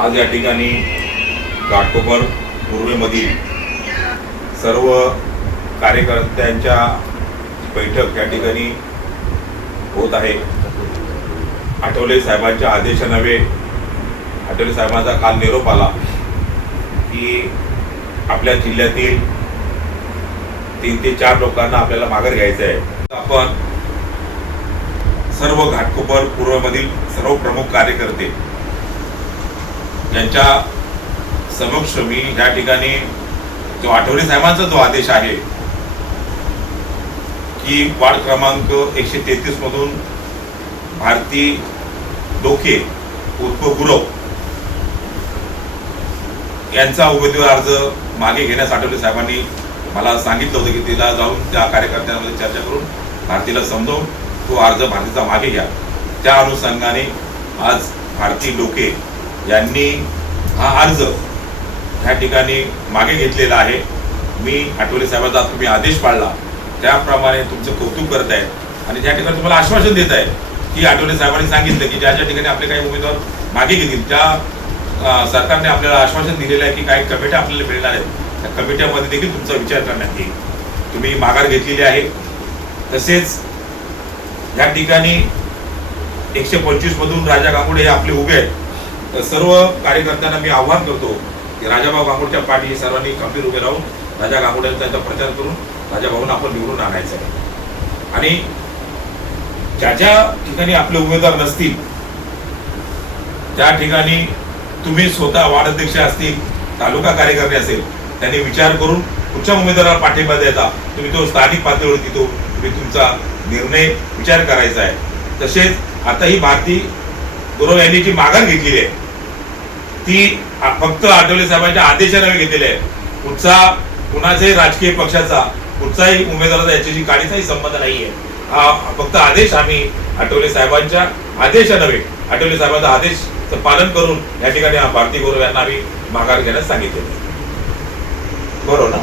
आज या ठिकाणी घाटकोपर पूर्वेमधील सर्व कार्यकर्त्यांच्या बैठक या ठिकाणी होत आहे। आठवले साहेबांच्या आदेशानवे आठवले साहेबांचा काल निरोप आला की आपल्या जिल्ह्यातील 3 ते 4 लोकांना आपल्याला माघार घ्यायचं आहे। आपण सर्व घाटकोपर पूर्वमधील सर्व प्रमुख कार्यकर्ते यांच्या समक्ष मी या ठिकाणी जो आठवले साहेबांचा जो आदेश आहे की वार्ड क्रमांक 133 मधून भारती डोके उर्फ गुरव यांचा उमेदवार अर्ज मागे घेण्यास आठवले साहेबांनी मला सांगितलं होतं की तिला जाऊन त्या कार्यकर्त्यांमध्ये चर्चा करून भारतीला समजावून तो अर्ज भारतीचा मागे घ्या। त्या अनुषंगाने आज भारती डोके यांनी हा अर्ज या ठिकाणी मागे घेतलेला आहे। मी आठवले साहेबांचा तुम्ही आदेश पाळला त्याप्रमाणे तुमचं कौतुक करत आहे आणि त्या ठिकाणी तुम्हाला आश्वासन देत आहे की आठवले साहेबांनी सांगितलं की ज्या ठिकाणी आपले काही उमेदवार मागे घेतील त्या सरकारने आपल्याला आश्वासन दिलेलं आहे की काही कमिट्या आपल्याला मिळणार आहेत, त्या कमिट्यामध्ये देखील तुमचा विचार करण्यात येईल। तुम्ही माघार घेतलेली आहे। तसेच या ठिकाणी 125 मधून राजा गांगुडे हे आपले उभे आहेत। तर सर्व कार्यकर्त्यांना मी आव्हान करतो की राजाभाऊ गांगुडच्या पाठी सर्वांनी खंबीर उभे राहून राजा गांगुड्यांचा प्रचार करून राजाभाऊंना आपण निवडून आणायचं आहे। आणि ज्या ज्या ठिकाणी आपले उमेदवार नसतील त्या ठिकाणी तुम्ही स्वतः वार्ड अध्यक्ष असतील, तालुका कार्यकर्ते असेल, त्यांनी विचार करून कुठच्या उमेदवाराला पाठिंबा द्यायचा, तुम्ही तो स्थानिक पातळीवर तिथं तुम्ही तुमचा निर्णय विचार करायचा आहे। तसेच आता ही भारती गुरव यांनी जी माघार घेतलेली आहे ती फक्त आठवले साहेबांच्या आदेशाने घेतलेली आहे। कुणाच्याही राजकीय पक्षाचा कुठचाही उमेदवाराचा याच्याशी काहीचाही संबंध नाहीये। हा फक्त आदेश आम्ही आठवले साहेबांच्या आदेशानवे आठवले साहेबांचा आदेशचं पालन करून या ठिकाणी भारती गुरव यांना आम्ही माघार घेण्यास सांगितले। बरोबर ना?